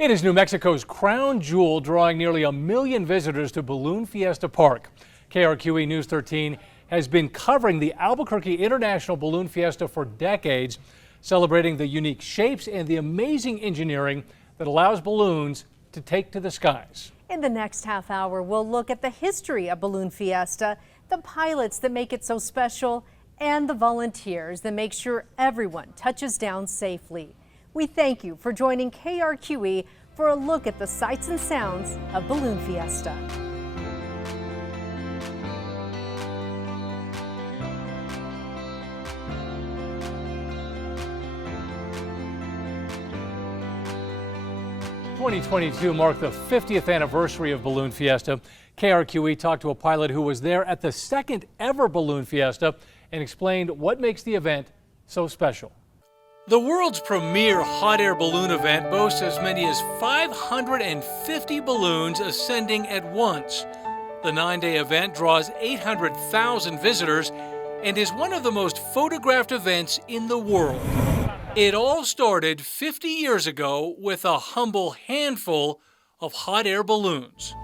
It is New Mexico's crown jewel, drawing nearly 1 million visitors to Balloon Fiesta Park. KRQE News 13 has been covering the Albuquerque International Balloon Fiesta for decades, celebrating the unique shapes and the amazing engineering that allows balloons to take to the skies. In the next half hour, we'll look at the history of Balloon Fiesta, the pilots that make it so special, and the volunteers that make sure everyone touches down safely. We thank you for joining KRQE for a look at the sights and sounds of Balloon Fiesta. "2022 marked the 50th anniversary of Balloon Fiesta. KRQE talked to a pilot who was there at the second ever Balloon Fiesta and explained what makes the event so special. The world's premier hot air balloon event boasts as many as 550 balloons ascending at once. The 9-day event draws 800,000 visitors and is one of the most photographed events in the world. It all started 50 years ago with a humble handful of hot air balloons.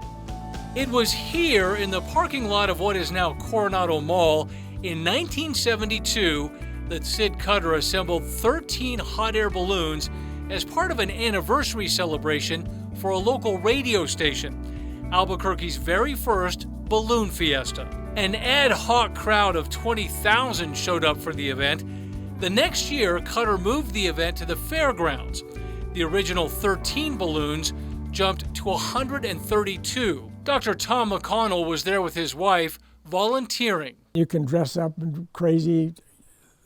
It was here in the parking lot of what is now Coronado Mall in 1972 that Sid Cutter assembled 13 hot air balloons as part of an anniversary celebration for a local radio station, Albuquerque's very first Balloon Fiesta. An ad hoc crowd of 20,000 showed up for the event. The next year, Cutter moved the event to the fairgrounds. The original 13 balloons jumped to 132. Dr. Tom McConnell was there with his wife, volunteering. You can dress up in crazy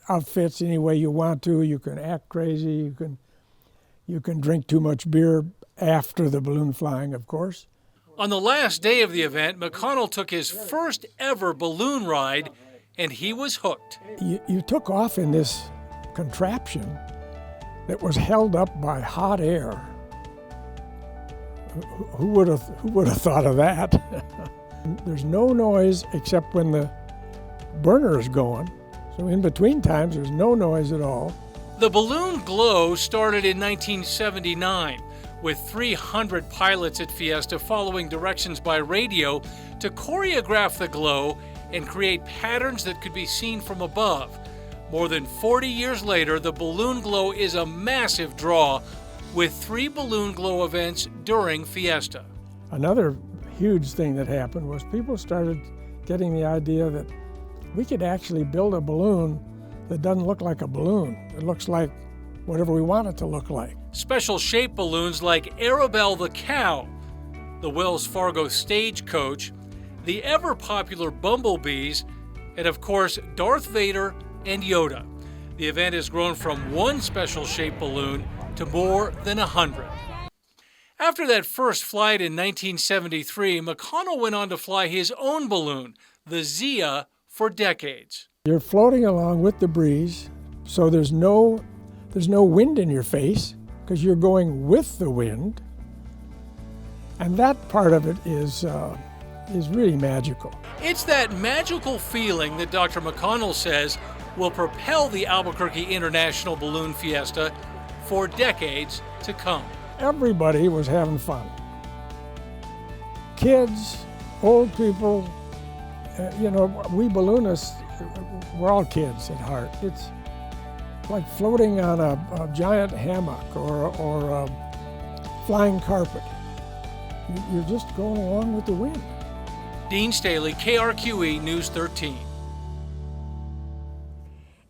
outfits any way you want to. You can act crazy. You can drink too much beer after the balloon flying, of course. On the last day of the event, McConnell took his first ever balloon ride, and he was hooked. You took off in this contraption that was held up by hot air. Who would have thought of that? There's no noise except when the burner is going. So in between times, there's no noise at all. The balloon glow started in 1979 with 300 pilots at Fiesta following directions by radio to choreograph the glow and create patterns that could be seen from above. More than 40 years later, the balloon glow is a massive draw with 3 balloon glow events during Fiesta. Another huge thing that happened was people started getting the idea that we could actually build a balloon that doesn't look like a balloon. It looks like whatever we want it to look like. Special shaped balloons like Arabelle the cow, the Wells Fargo stagecoach, the ever-popular bumblebees, and of course Darth Vader and Yoda. The event has grown from one special shaped balloon to more than 100. After that first flight in 1973, McConnell went on to fly his own balloon, the Zia, for decades. You're floating along with the breeze, so there's no wind in your face because you're going with the wind, and that part of it is really magical. It's that magical feeling that Dr. McConnell says will propel the Albuquerque International Balloon Fiesta for decades to come. Everybody was having fun. Kids, old people, we balloonists, we're all kids at heart. It's like floating on a giant hammock or a flying carpet. You're just going along with the wind. Dean Staley, KRQE News 13.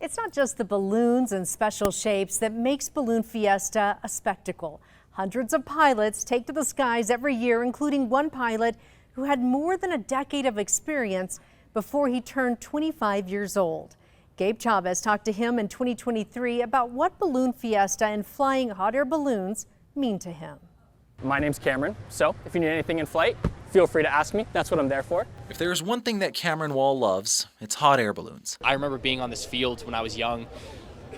It's not just the balloons and special shapes that makes Balloon Fiesta a spectacle. Hundreds of pilots take to the skies every year, including one pilot who had more than a decade of experience before he turned 25 years old. Gabe Chavez talked to him in 2023 about what Balloon Fiesta and flying hot air balloons mean to him. My name's Cameron, so if you need anything in flight, feel free to ask me. That's what I'm there for. If there's one thing that Cameron Wall loves, it's hot air balloons. I remember being on this field when I was young.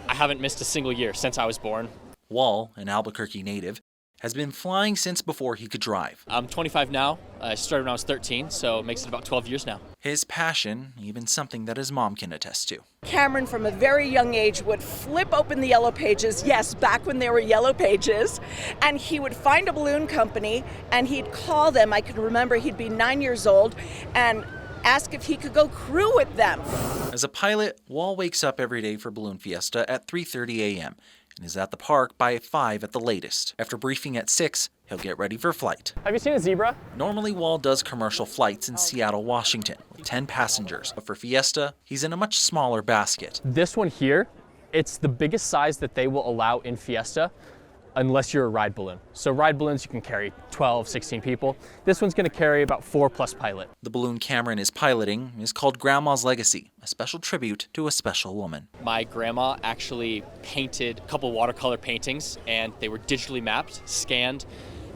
I haven't missed a single year since I was born. Wall, an Albuquerque native, has been flying since before he could drive. I'm 25 now. I started when I was 13, so it makes it about 12 years now. His passion, even something that his mom can attest to. Cameron, from a very young age, would flip open the yellow pages, yes, back when they were yellow pages, and he would find a balloon company, and he'd call them. I can remember he'd be 9 years old, and ask if he could go crew with them. As a pilot, Wall wakes up every day for Balloon Fiesta at 3:30 a.m. and is at the park by 5 at the latest. After briefing at 6, he'll get ready for flight. Have you seen a zebra? Normally, Wall does commercial flights in Seattle, Washington, with 10 passengers. But for Fiesta, he's in a much smaller basket. This one here, it's the biggest size that they will allow in Fiesta, unless you're a ride balloon. So ride balloons, you can carry 12, 16 people. This one's gonna carry about 4+ pilot. The balloon Cameron is piloting is called Grandma's Legacy, a special tribute to a special woman. My grandma actually painted a couple watercolor paintings, and they were digitally mapped, scanned,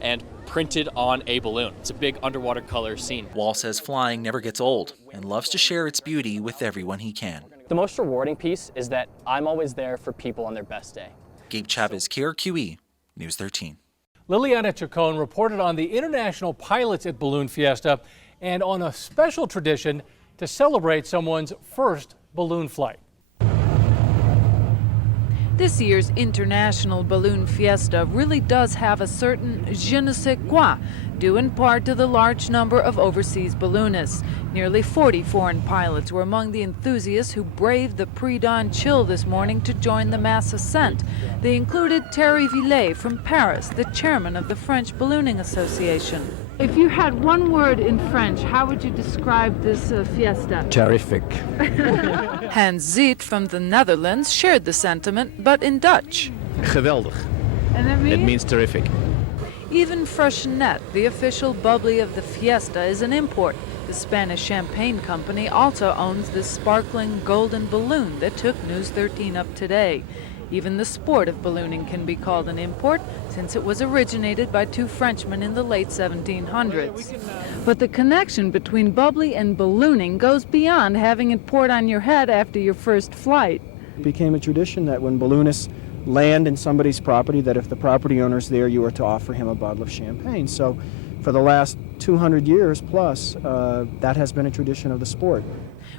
and printed on a balloon. It's a big underwater color scene. Wall says flying never gets old and loves to share its beauty with everyone he can. The most rewarding piece is that I'm always there for people on their best day. Gabe Chavez, KRQE, News 13. Liliana Chacon reported on the international pilots at Balloon Fiesta and on a special tradition to celebrate someone's first balloon flight. This year's International Balloon Fiesta really does have a certain je ne sais quoi, due in part to the large number of overseas balloonists. Nearly 40 foreign pilots were among the enthusiasts who braved the pre-dawn chill this morning to join the mass ascent. They included Thierry Villet from Paris, the chairman of the French Ballooning Association. If you had one word in French, how would you describe this fiesta? Terrific. Hans Ziet from the Netherlands shared the sentiment, but in Dutch. Geweldig. And that means? It means terrific. Even Freshenet, the official bubbly of the fiesta, is an import. The Spanish champagne company also owns this sparkling golden balloon that took News 13 up today. Even the sport of ballooning can be called an import, since it was originated by two Frenchmen in the late 1700s. But the connection between bubbly and ballooning goes beyond having it poured on your head after your first flight. It became a tradition that when balloonists land in somebody's property, that if the property owner's there, you were to offer him a bottle of champagne. So for the last 200 years plus, that has been a tradition of the sport.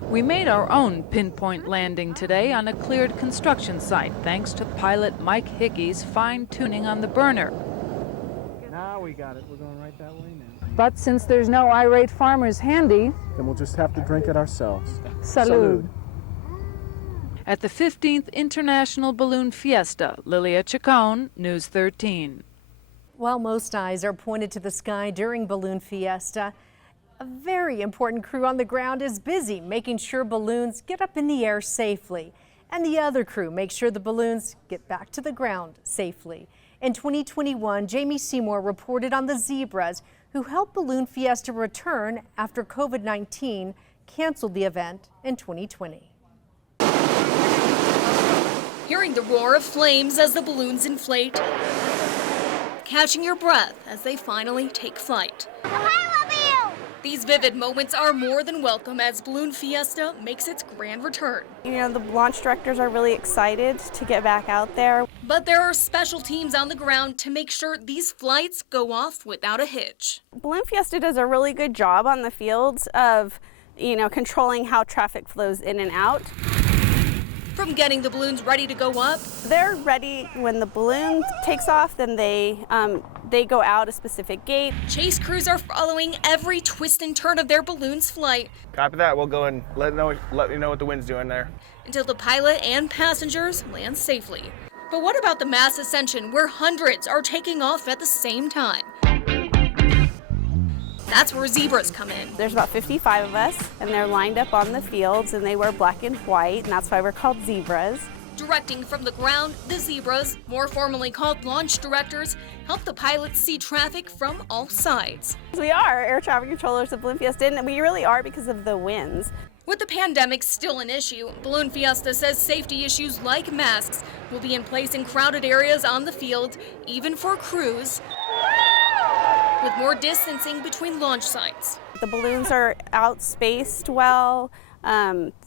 We made our own pinpoint landing today on a cleared construction site, thanks to pilot Mike Hickey's fine-tuning on the burner. Now we got it. We're going right that way now. But since there's no irate farmers handy, Then we'll just have to drink it ourselves. salud. At the 15th International Balloon Fiesta, Lilia Chacon, News 13. While most eyes are pointed to the sky during Balloon Fiesta, a very important crew on the ground is busy making sure balloons get up in the air safely. And the other crew makes sure the balloons get back to the ground safely. In 2021, Jamie Seymour reported on the zebras who helped Balloon Fiesta return after COVID-19 canceled the event in 2020. Hearing the roar of flames as the balloons inflate, catching your breath as they finally take flight. These vivid moments are more than welcome as Balloon Fiesta makes its grand return. You know, the launch directors are really excited to get back out there. But there are special teams on the ground to make sure these flights go off without a hitch. Balloon Fiesta does a really good job on the fields of, controlling how traffic flows in and out. From getting the balloons ready to go up. They're ready when the balloon takes off, then they go out a specific gate. Chase crews are following every twist and turn of their balloon's flight. Copy that. We'll go and let you know what the wind's doing there. Until the pilot and passengers land safely. But what about the mass ascension where hundreds are taking off at the same time? That's where zebras come in. There's about 55 of us, and they're lined up on the fields, and they wear black and white, and that's why we're called zebras. Directing from the ground, the zebras, more formally called launch directors, help the pilots see traffic from all sides. We are air traffic controllers of Balloon Fiesta, and we really are because of the winds. With the pandemic still an issue, Balloon Fiesta says safety issues like masks will be in place in crowded areas on the field, even for crews, with more distancing between launch sites. The balloons are outspaced well.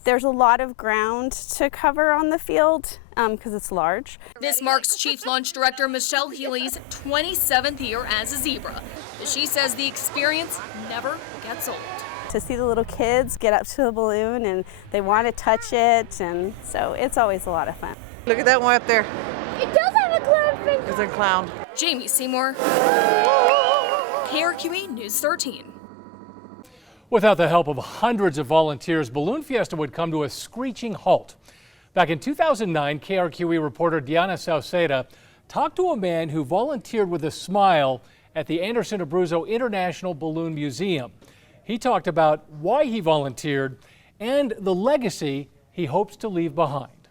There's a lot of ground to cover on the field, because it's large. This marks Chief Launch Director Michelle Healy's 27th year as a zebra. She says the experience never gets old. To see the little kids get up to the balloon and they want to touch it, and so it's always a lot of fun. Look at that one up there. It does have a clown face. It's a clown. Jamie Seymour, KRQE News 13. Without the help of hundreds of volunteers, Balloon Fiesta would come to a screeching halt. Back in 2009, KRQE reporter Diana Sauceda talked to a man who volunteered with a smile at the Anderson Abruzzo International Balloon Museum. He talked about why he volunteered and the legacy he hopes to leave behind.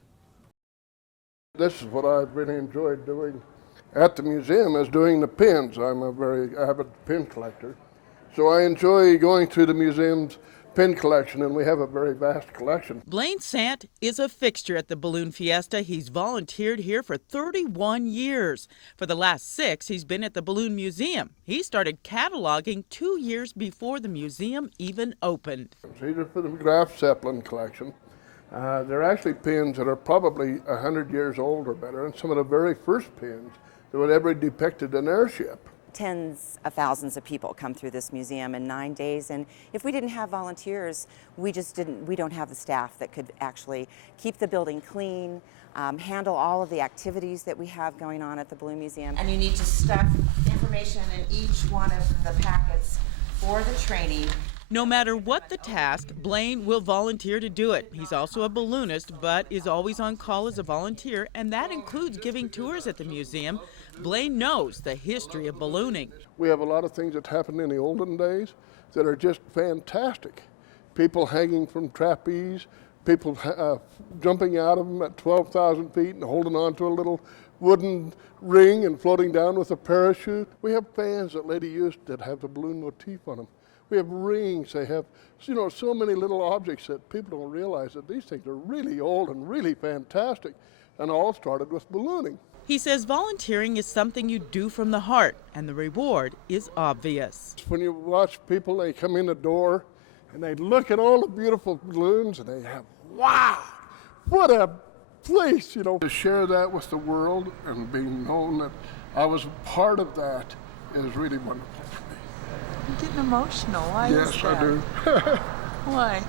This is what I've really enjoyed doing at the museum, is doing the pins. I'm a very avid pin collector. So I enjoy going through the museum's pin collection, and we have a very vast collection. Blaine Sant is a fixture at the Balloon Fiesta. He's volunteered here for 31 years. For the last 6, he's been at the Balloon Museum. He started cataloging 2 years before the museum even opened. These are for the Graf Zeppelin collection. They're actually pins that are probably 100 years old or better, and some of the very first pins that would ever depicted an airship. Tens of thousands of people come through this museum in 9 days, and if we didn't have volunteers, we don't have the staff that could actually keep the building clean, handle all of the activities that we have going on at the Balloon Museum. And you need to stuff information in each one of the packets for the trainee. No matter what the task, Blaine will volunteer to do it. He's also a balloonist, but is always on call as a volunteer, and that includes giving tours at the museum. Blaine knows the history of ballooning. We have a lot of things that happened in the olden days that are just fantastic. People hanging from trapeze, people jumping out of them at 12,000 feet and holding on to a little wooden ring and floating down with a parachute. We have fans that lady used that have the balloon motif on them. We have rings, they have, so many little objects that people don't realize that these things are really old and really fantastic, and all started with ballooning. He says volunteering is something you do from the heart, and the reward is obvious. When you watch people, they come in the door and they look at all the beautiful balloons and they have, wow, what a place, To share that with the world and being known that I was part of that is really wonderful for me. You're getting emotional. Why is that? Yes, I do. Why?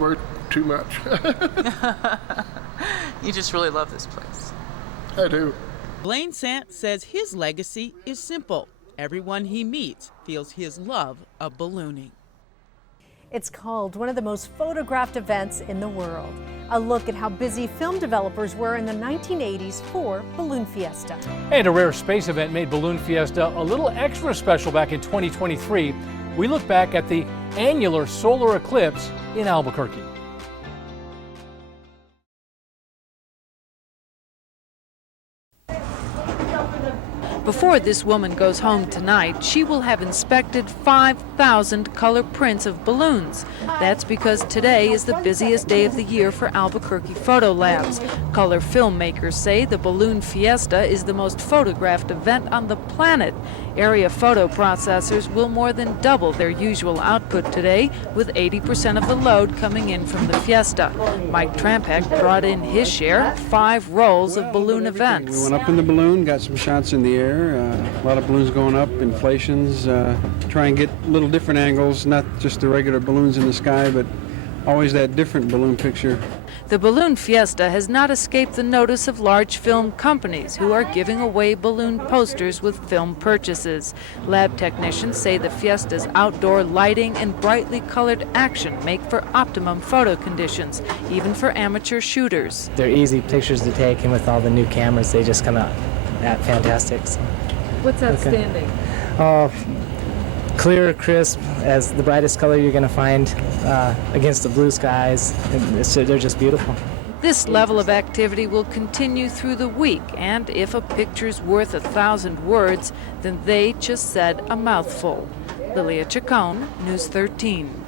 Way too much. You just really love this place. I do. Blaine Sant says his legacy is simple. Everyone he meets feels his love of ballooning. It's called one of the most photographed events in the world. A look at how busy film developers were in the 1980s for Balloon Fiesta. And a rare space event made Balloon Fiesta a little extra special back in 2023. We look back at the annular solar eclipse in Albuquerque. Before this woman goes home tonight, she will have inspected 5,000 color prints of balloons. That's because today is the busiest day of the year for Albuquerque photo labs. Color filmmakers say the Balloon Fiesta is the most photographed event on the planet. Area photo processors will more than double their usual output today, with 80% of the load coming in from the Fiesta. Mike Trampek brought in his share, 5 rolls of balloon events. We went up in the balloon, got some shots in the air, a lot of balloons going up, inflations, try and get little different angles, not just the regular balloons in the sky, but always that different balloon picture. The Balloon Fiesta has not escaped the notice of large film companies who are giving away balloon posters with film purchases. Lab technicians say the Fiesta's outdoor lighting and brightly colored action make for optimum photo conditions, even for amateur shooters. They're easy pictures to take, and with all the new cameras, they just come out fantastic. So. What's outstanding? Clear, crisp, as the brightest color you're going to find against the blue skies. They're just beautiful. This level of activity will continue through the week, and if a picture's worth 1,000 words, then they just said a mouthful. Lilia Chacon, News 13.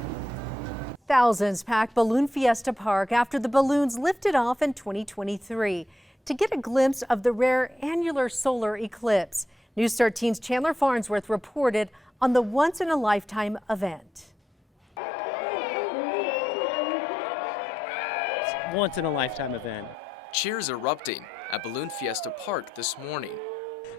Thousands packed Balloon Fiesta Park after the balloons lifted off in 2023 to get a glimpse of the rare annular solar eclipse. News 13's Chandler Farnsworth reported on the once-in-a-lifetime event. once-in-a-lifetime event. Cheers erupting at Balloon Fiesta Park this morning.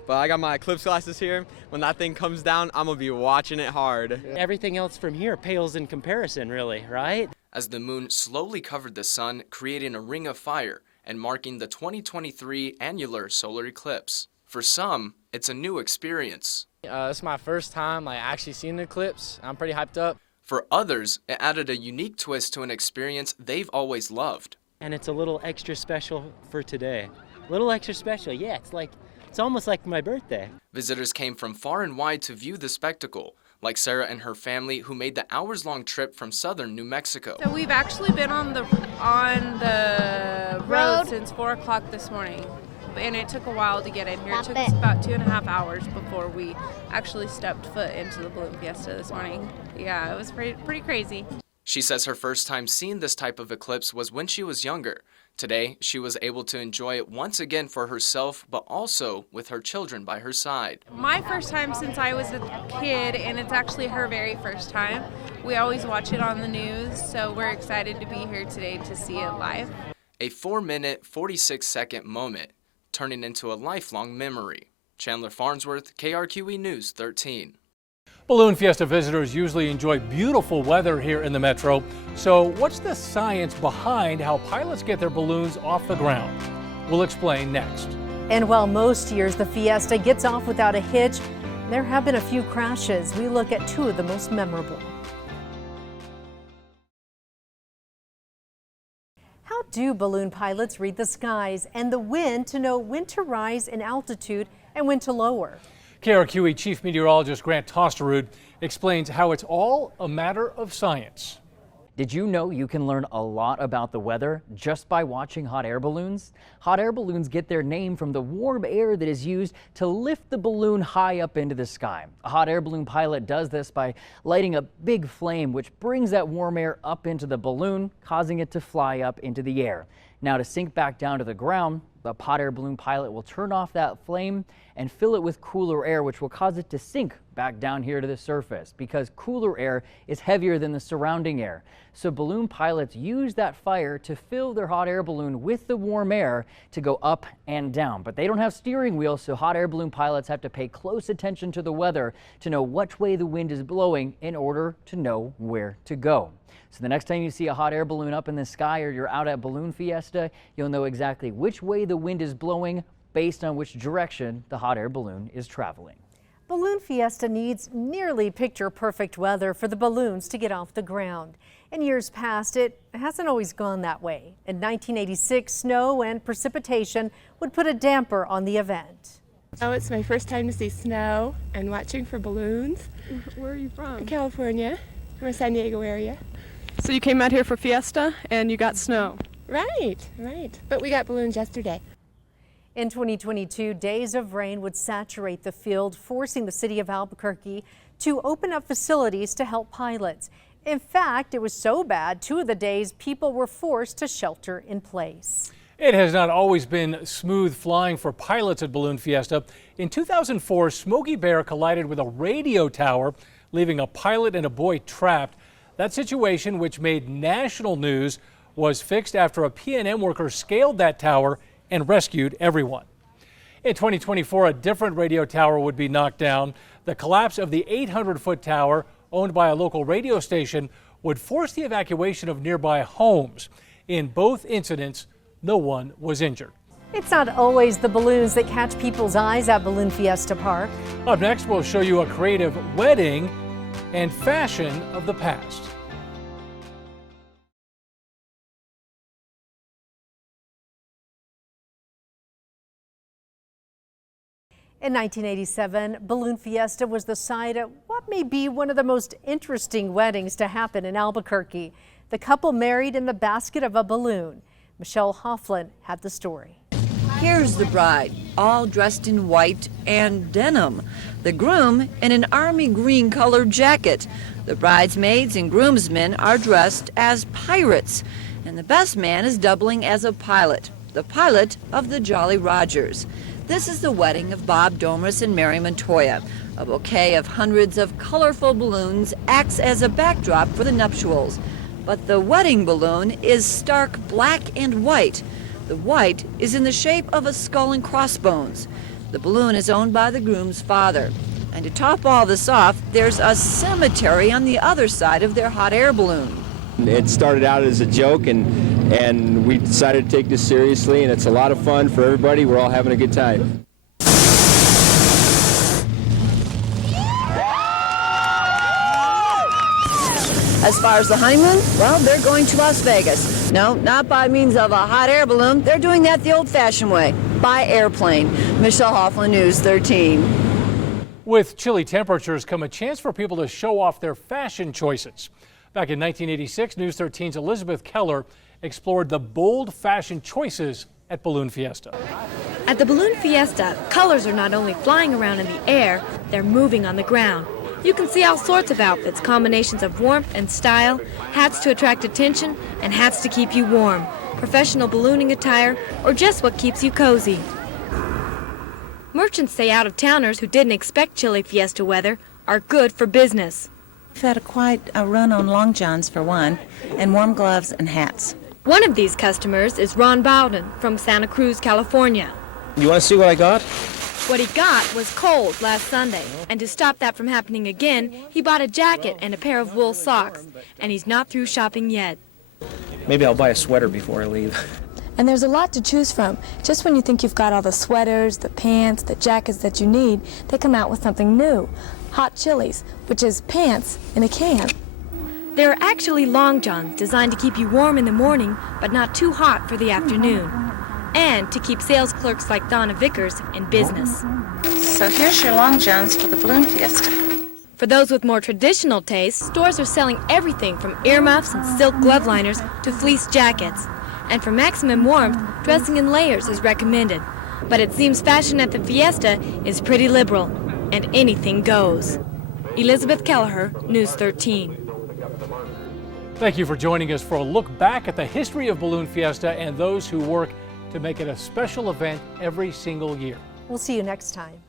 But I got my eclipse glasses here. When that thing comes down, I'm gonna be watching it hard. Everything else from here pales in comparison, really, right? As the moon slowly covered the sun, creating a ring of fire and marking the 2023 annular solar eclipse. For some, it's a new experience. It's my first time actually seeing the eclipse. I'm pretty hyped up. For others, it added a unique twist to an experience they've always loved. And it's a little extra special for today. A little extra special, yeah, it's almost like my birthday. Visitors came from far and wide to view the spectacle, like Sarah and her family who made the hours-long trip from southern New Mexico. So we've actually been on the road since 4 o'clock this morning, and it took a while to get in here. It took us about 2.5 hours before we actually stepped foot into the Balloon Fiesta this morning. Yeah, it was pretty crazy. She says her first time seeing this type of eclipse was when she was younger. Today, she was able to enjoy it once again for herself, but also with her children by her side. My first time since I was a kid, and it's actually her very first time. We always watch it on the news, so we're excited to be here today to see it live. A 4-minute, 46-second moment, turning into a lifelong memory. Chandler Farnsworth, KRQE News 13. Balloon Fiesta visitors usually enjoy beautiful weather here in the metro. So what's the science behind how pilots get their balloons off the ground? We'll explain next. And while most years the Fiesta gets off without a hitch, there have been a few crashes. We look at two of the most memorable. How do balloon pilots read the skies and the wind to know when to rise in altitude and when to lower? KRQE Chief Meteorologist Grant Tosterud explains how it's all a matter of science. Did you know you can learn a lot about the weather just by watching hot air balloons? Hot air balloons get their name from the warm air that is used to lift the balloon high up into the sky. A hot air balloon pilot does this by lighting a big flame, which brings that warm air up into the balloon, causing it to fly up into the air. Now, to sink back down to the ground, the hot air balloon pilot will turn off that flame and fill it with cooler air, which will cause it to sink back down here to the surface because cooler air is heavier than the surrounding air. So balloon pilots use that fire to fill their hot air balloon with the warm air to go up and down. But they don't have steering wheels, so hot air balloon pilots have to pay close attention to the weather to know which way the wind is blowing in order to know where to go. So the next time you see a hot air balloon up in the sky or you're out at Balloon Fiesta, you'll know exactly which way the wind is blowing based on which direction the hot air balloon is traveling. Balloon Fiesta needs nearly picture-perfect weather for the balloons to get off the ground. In years past, it hasn't always gone that way. In 1986, snow and precipitation would put a damper on the event. Oh, it's my first time to see snow and watching for balloons. Where are you from? California, from the San Diego area. So you came out here for Fiesta and you got snow? Right. But we got balloons yesterday. In 2022, days of rain would saturate the field, forcing the city of Albuquerque to open up facilities to help pilots. In fact, it was so bad, 2 of the days people were forced to shelter in place. It has not always been smooth flying for pilots at Balloon Fiesta. In 2004, Smokey Bear collided with a radio tower, leaving a pilot and a boy trapped. That situation, which made national news, was fixed after a PNM worker scaled that tower and rescued everyone. In 2024, a different radio tower would be knocked down. The collapse of the 800-foot tower, owned by a local radio station, would force the evacuation of nearby homes. In both incidents, no one was injured. It's not always the balloons that catch people's eyes at Balloon Fiesta Park. Up next, we'll show you a creative wedding and fashion of the past. In 1987, Balloon Fiesta was the site of what may be one of the most interesting weddings to happen in Albuquerque. The couple married in the basket of a balloon. Michelle Hofflin had the story. Here's the bride, all dressed in white and denim. The groom in an army green colored jacket. The bridesmaids and groomsmen are dressed as pirates. And the best man is doubling as a pilot, the pilot of the Jolly Rogers. This is the wedding of Bob Domerus and Mary Montoya. A bouquet of hundreds of colorful balloons acts as a backdrop for the nuptials. But the wedding balloon is stark black and white. The white is in the shape of a skull and crossbones. The balloon is owned by the groom's father. And to top all this off, there's a cemetery on the other side of their hot air balloon. It started out as a joke, and we decided to take this seriously, and it's a lot of fun for everybody. We're all having a good time. As far as the honeymoon, well, they're going to Las Vegas. No, not by means of a hot air balloon. They're doing that the old-fashioned way, by airplane. Michelle Hoffman, News 13. With chilly temperatures come a chance for people to show off their fashion choices. Back in 1986, News 13's Elizabeth Keller explored the bold fashion choices at Balloon Fiesta. At the Balloon Fiesta, colors are not only flying around in the air, they're moving on the ground. You can see all sorts of outfits, combinations of warmth and style, hats to attract attention, and hats to keep you warm, professional ballooning attire, or just what keeps you cozy. Merchants say out-of-towners who didn't expect chilly Fiesta weather are good for business. We've had quite a run on long johns for one, and warm gloves and hats. One of these customers is Ron Bowden from Santa Cruz, California. You want to see what I got? What he got was cold last Sunday, and to stop that from happening again, he bought a jacket and a pair of wool socks, and he's not through shopping yet. Maybe I'll buy a sweater before I leave. And there's a lot to choose from. Just when you think you've got all the sweaters, the pants, the jackets that you need, they come out with something new. Hot chilies, which is pants in a can. There are actually long johns designed to keep you warm in the morning, but not too hot for the afternoon. And to keep sales clerks like Donna Vickers in business. So here's your long johns for the Balloon Fiesta. For those with more traditional tastes, stores are selling everything from earmuffs and silk glove liners to fleece jackets. And for maximum warmth, dressing in layers is recommended. But it seems fashion at the Fiesta is pretty liberal, and anything goes. Elizabeth Kelleher, News 13. Thank you for joining us for a look back at the history of Balloon Fiesta and those who work to make it a special event every single year. We'll see you next time.